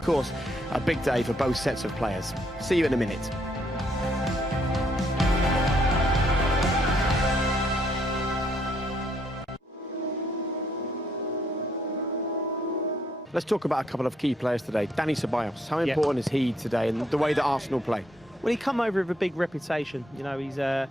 Of course, a big day for both sets of players. See you in a minute. Let's talk about a couple of key players today. Dani Ceballos, how important is he today and the way that Arsenal play? Well, he come over with a big reputation. You know, he's a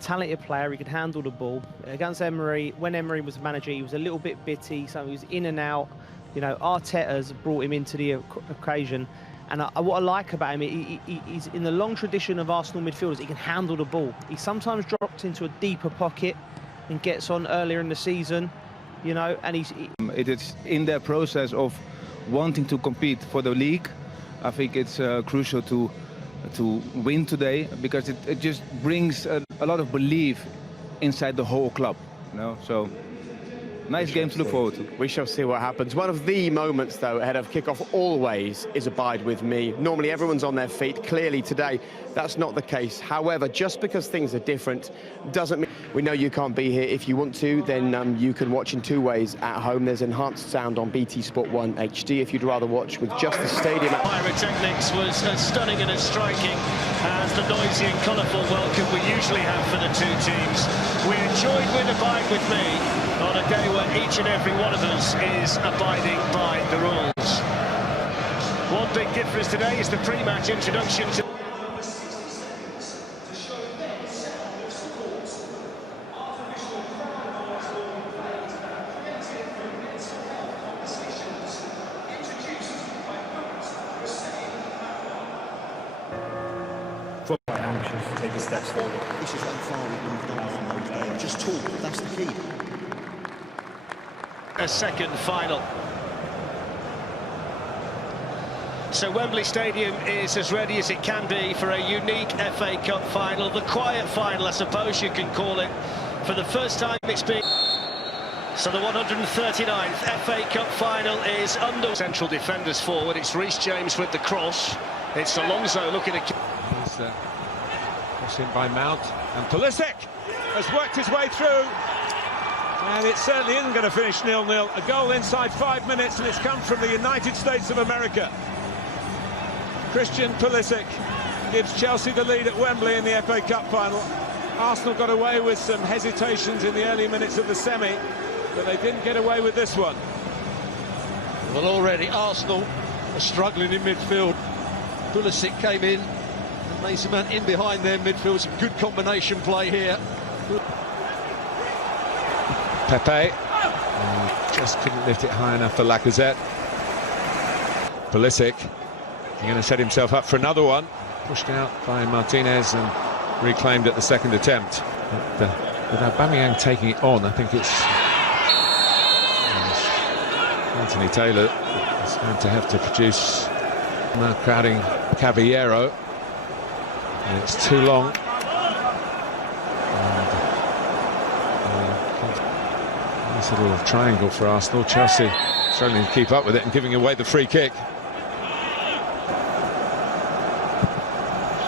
talented player. He could handle the ball. Against Emery, when Emery was manager, he was a little bit bitty, so he was in and out. You know, Arteta's brought him into the occasion. And what I like about him, he's in the long tradition of Arsenal midfielders. He can handle the ball. He sometimes drops into a deeper pocket and gets on earlier in the season. You know, and it is in their process of wanting to compete for the league. I think it's crucial to win today, because it just brings a lot of belief inside the whole club. You know, so nice game to look forward to. We shall see what happens. One of the moments, though, ahead of kickoff always is Abide With Me. Normally everyone's on their feet. Clearly today that's not the case. However, just because things are different doesn't mean we know you can't be here. If you want to, then you can watch in two ways at home. There's enhanced sound on BT Sport 1 HD if you'd rather watch with just the stadium. Pyrotechnics was as stunning and as striking as the noisy and colourful welcome we usually have for the two teams. We enjoyed with Abide With Me on a day where each and every one of us is abiding by the rules. One big difference today is the pre-match introduction to... Quite anxious to take the steps forward. This is how far we've moved on from those days. Just talk, that's the key. A second final. So Wembley Stadium is as ready as it can be for a unique FA Cup final, the quiet final I suppose you can call it. For the first time it's been... So the 139th FA Cup final is under... Central defenders forward, it's Reece James with the cross. It's Alonso looking at... Crossed in by Mount, and Pulisic has worked his way through. And it certainly isn't going to finish 0-0. A goal inside 5 minutes, and it's come from the United States of America. Christian Pulisic gives Chelsea the lead at Wembley in the FA Cup final. Arsenal got away with some hesitations in the early minutes of the semi, but they didn't get away with this one. Well, already Arsenal are struggling in midfield. Pulisic came in and made some man in behind their midfield. Some good combination play here. Pepe just couldn't lift it high enough for Lacazette. Pulisic going to set himself up for another one. Pushed out by Martinez and reclaimed at the second attempt. But with Aubameyang taking it on, I think it's Anthony Taylor is going to have to produce. Now crowding Caballero, and it's too long. Nice little triangle for Arsenal. Chelsea struggling to keep up with it and giving away the free kick.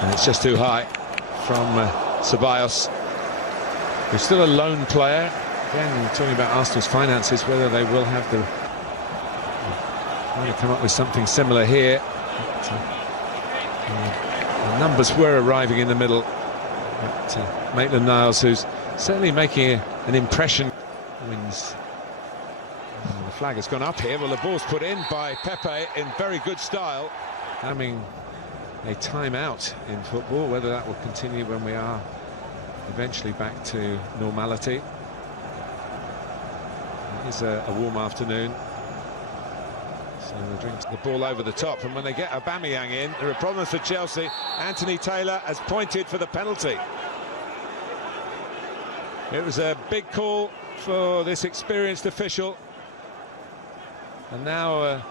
And it's just too high from Ceballos, who's still a lone player. Again, talking about Arsenal's finances, whether they will have the... Trying to come up with something similar here. The numbers were arriving in the middle. But Maitland-Niles, who's certainly making an impression, wins. And the flag has gone up here. Well, the ball's put in by Pepe in very good style. Having a timeout in football, whether that will continue when we are eventually back to normality. It is a warm afternoon. So they drink the ball over the top, and when they get Aubameyang in, there are problems for Chelsea. Anthony Taylor has pointed for the penalty. It was a big call for this experienced official. And now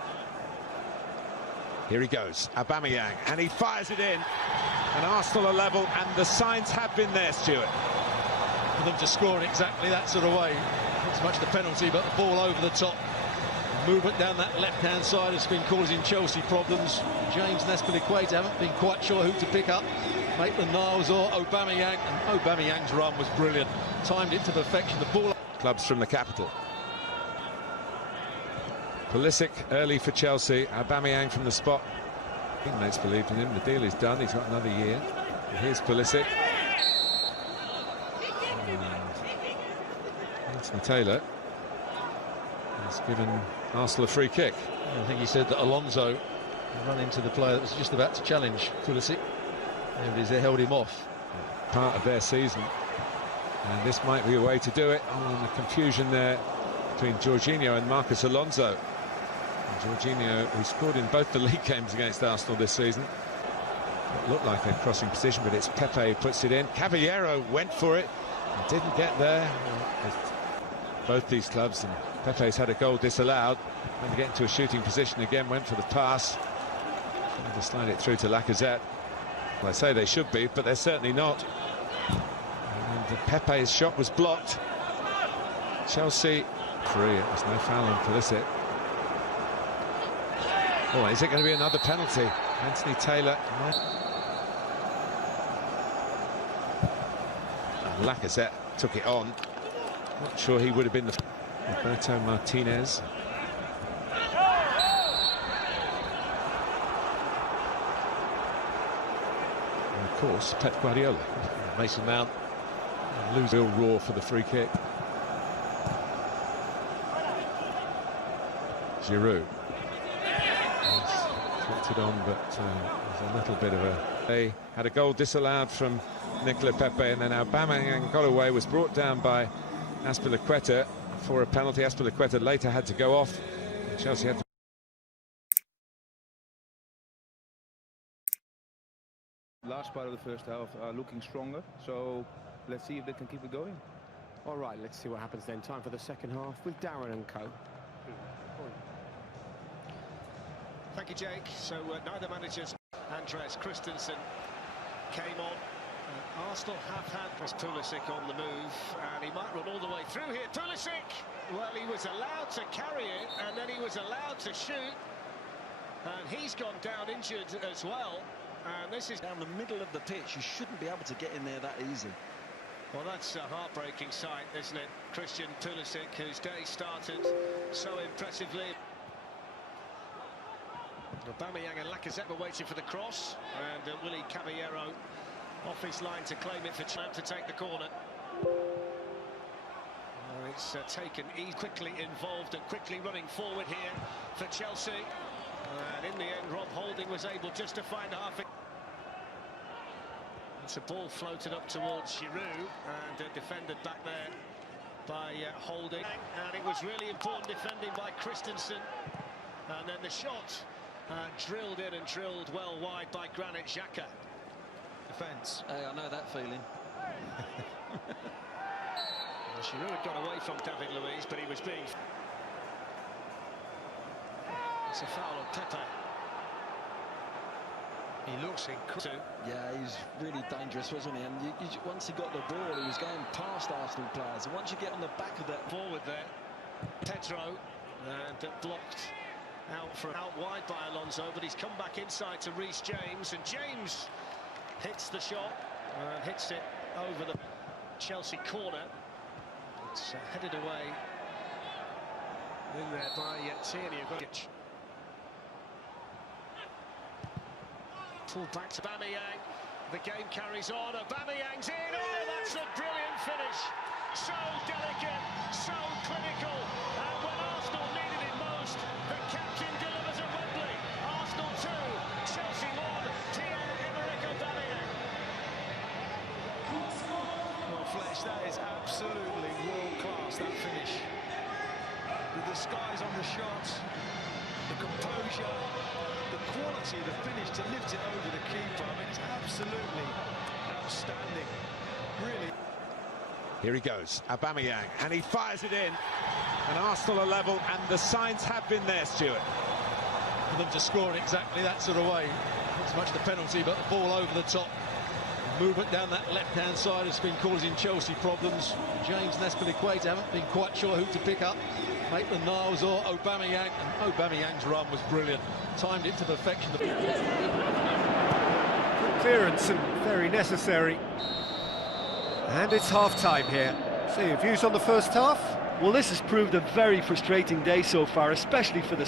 here he goes, Aubameyang, and he fires it in. And Arsenal are level, and the signs have been there, Stuart. For them to score in exactly that sort of way. Not so much the penalty, but the ball over the top. Movement down that left-hand side has been causing Chelsea problems. James and Azpilicueta haven't been quite sure who to pick up, Maitland-Niles or Aubameyang, and Aubameyang's run was brilliant. Timed it to perfection. The ball... Clubs from the capital. Pulisic early for Chelsea. Aubameyang from the spot. Teammates believed in him. The deal is done. He's got another year. And here's Pulisic. And Taylor has given Arsenal a free kick. I think he said that Alonso run into the player that was just about to challenge Pulisic, and they held him off. Part of their season, and this might be a way to do it. Oh, the confusion there between Jorginho and Marcos Alonso. And Jorginho, who scored in both the league games against Arsenal this season. It looked like a crossing position, but it's Pepe who puts it in. Caballero went for it and didn't get there. Both these clubs, and Pepe's had a goal disallowed. When they get into a shooting position again, went for the pass. Trying to slide it through to Lacazette. Well, I say they should be, but they're certainly not. And Pepe's shot was blocked. Chelsea free. It was no foul on Pulisic. Oh, is it going to be another penalty? Anthony Taylor. And Lacazette took it on. Not sure he would have been the... Roberto Martinez. And of course, Pep Guardiola. Mason Mount Lose real roar for the free kick. Giroud. Flicked it on, but there's a little bit of a... They had a goal disallowed from Nicola Pepe, and then Aubameyang got away, was brought down by Azpilicueta for a penalty. Azpilicueta later had to go off. Chelsea had to... Last part of the first half are looking stronger, so let's see if they can keep it going. All right, let's see what happens then. Time for the second half with Darren and co. Thank you, Jake. So neither managers, Andreas Christensen, came on. Arsenal have had Pulisic on the move, and he might run all the way through here. Pulisic, well, he was allowed to carry it, and then he was allowed to shoot, and he's gone down injured as well. And this is down the middle of the pitch. You shouldn't be able to get in there that easy. Well, that's a heartbreaking sight, isn't it? Christian Pulisic, whose day started so impressively. Aubameyang and Lacazette were waiting for the cross, and Willy Caballero off his line to claim it for Champ to take the corner. Well, it's taken, he's quickly involved and quickly running forward here for Chelsea. And in the end, Rob Holding was able just to find half. It's a ball floated up towards Giroud and defended back there by Holding. And it was really important defending by Christensen. And then the shot drilled in and drilled well wide by Granit Xhaka. Defence. Hey, I know that feeling. Well, Giroud had got away from David Luiz, but he was being... It's a foul on Pepe. He looks incredible. Yeah, he's really dangerous, wasn't he? And once he got the ball, he was going past Arsenal players. And once you get on the back of that... Forward there, Pedro, and blocked out wide by Alonso, but he's come back inside to Reece James, and James hits the shot, hits it over the Chelsea corner. It's headed away in there by Tierney. Pull back to Aubameyang. The game carries on. Aubameyang's in. Oh, that's a brilliant finish. So delicate, so clinical. And when Arsenal needed it most, the captain delivers at Wembley. Arsenal 2, Chelsea 1. Pierre-Emerick Aubameyang. Well, Fletch, that is absolutely world class, that finish. With the skies on the shots, the composure, the quality, the finish to lift it over the keeper. I mean, it's absolutely outstanding. Really. Here he goes, Aubameyang, and he fires it in. And Arsenal are level, and the signs have been there, Stuart. For them to score in exactly that sort of way. Not so much the penalty, but the ball over the top. Movement down that left-hand side has been causing Chelsea problems. James and Azpilicueta haven't been quite sure who to pick up. Maitland-Niles or Aubameyang, and Aubameyang's run was brilliant. Timed it to perfection. Good clearance and very necessary. And it's half-time here. So your views on the first half? Well, this has proved a very frustrating day so far, especially for the